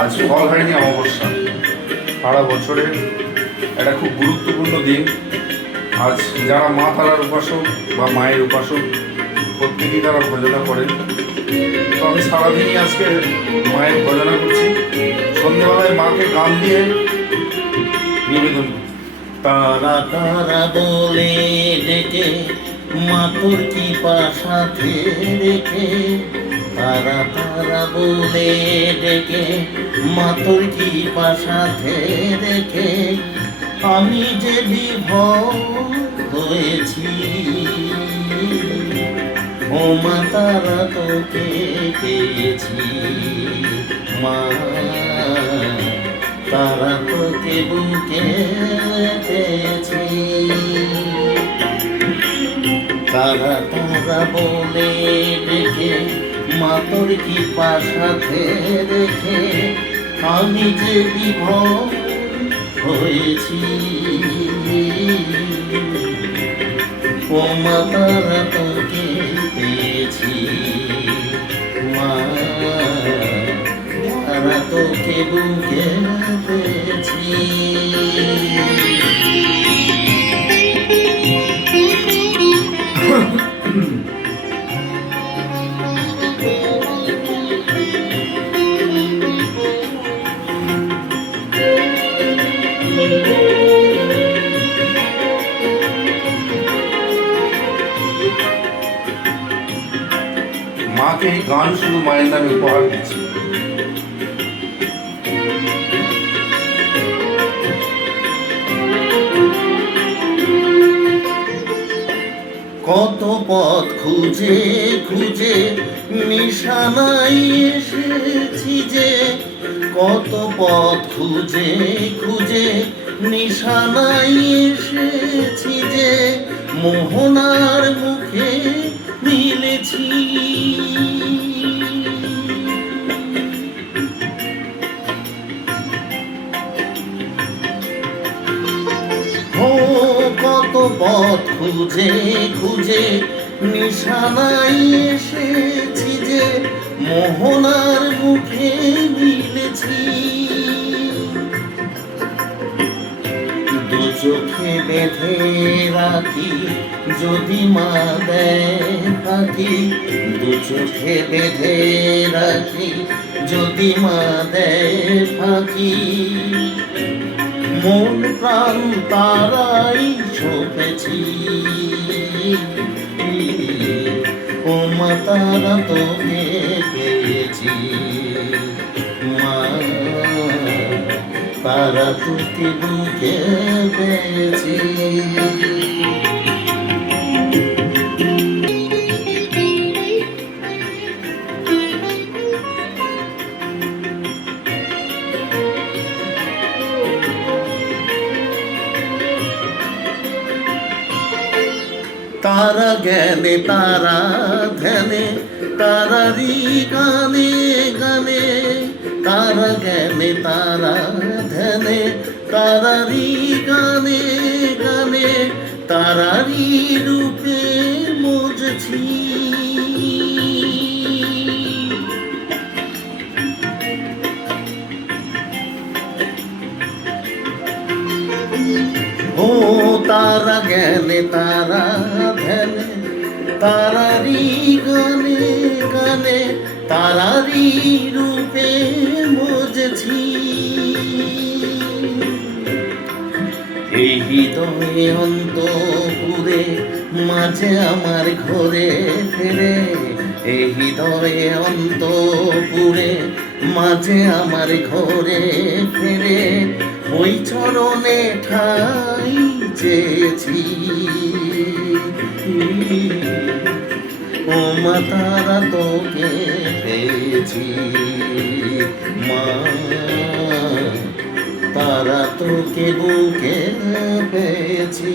আজ ফল হয়নি অমাবস্যা, সারা বছরের একটা খুব গুরুত্বপূর্ণ দিন। আজ যারা মা তারার উপাসক বা মায়ের উপাসক প্রত্যেকেই তারা ভজনা করেন। তো আমি সারাদিনই আজকে মায়ের ভজনা করছি, সন্ধ্যেবেলায় মাকে গান দিয়ে নিবেদন করছি। তারা তারা বলে ডেকে মাতুর কৃপা সাথে রেখে, তারা তারা বলে ডেকে মাতুর কৃপা সাথে রেখে, আমি যে বিভোর হয়েছি, ও মা তারা তোকে পেয়েছি, মা তারা তোকে বুকে পেয়েছি। তারা তারা বলে ডেকে মাতর কৃপা সাথে রেখে, আমি যে বিভোর হয়েছি, ও মা তারা তোকে পেয়েছি, মা তারা তোকে বুকে পেয়েছি। মাকে এই গান শুধু মায়ের নামে উপহার দিচ্ছি। কত পথ খুঁজে খুঁজে নিশানায় এসেছি যে, কত পথ খুঁজে খুঁজে নিশানায় এসেছি যে, মোহনার মুখে মিলেছি। কত পথ খুঁজে খুঁজে নিশানায় এসেছি যে, মোহনার মুখে মিলেছি। দু চোখে বেঁধে রাখি যদি মা দেয় পাখি, দু চোখে বেঁধে রাখি যদি মা দেয় পাখি, মন প্রাণ তারাই সপেছি, ও মা তারা তোকে পেয়েছি, মা তারা তোকে বুকে পেয়েছি। তারা জ্ঞানে তারা ধ্যানে তারারি গানে গানে, তারা জ্ঞানে তারা ধ্যানে তারারি গানে গানে, তারারি রূপে মজছি। ও তারা জ্ঞানে তারা ধ্যানে তারারি গানে গানে, তারারি রূপে মজেছি। এই হৃদয়ে অন্তপুরে মাঝে আমার ঘরে ফেরে, এই হৃদয়ে অন্তপুরে মাঝে আমার ঘরে ফেরে, ওই চরণে ঠাই চেয়েছি, ও মা তারা তোকে পেয়েছি, মা তারা তোকে বুকে পেয়েছি।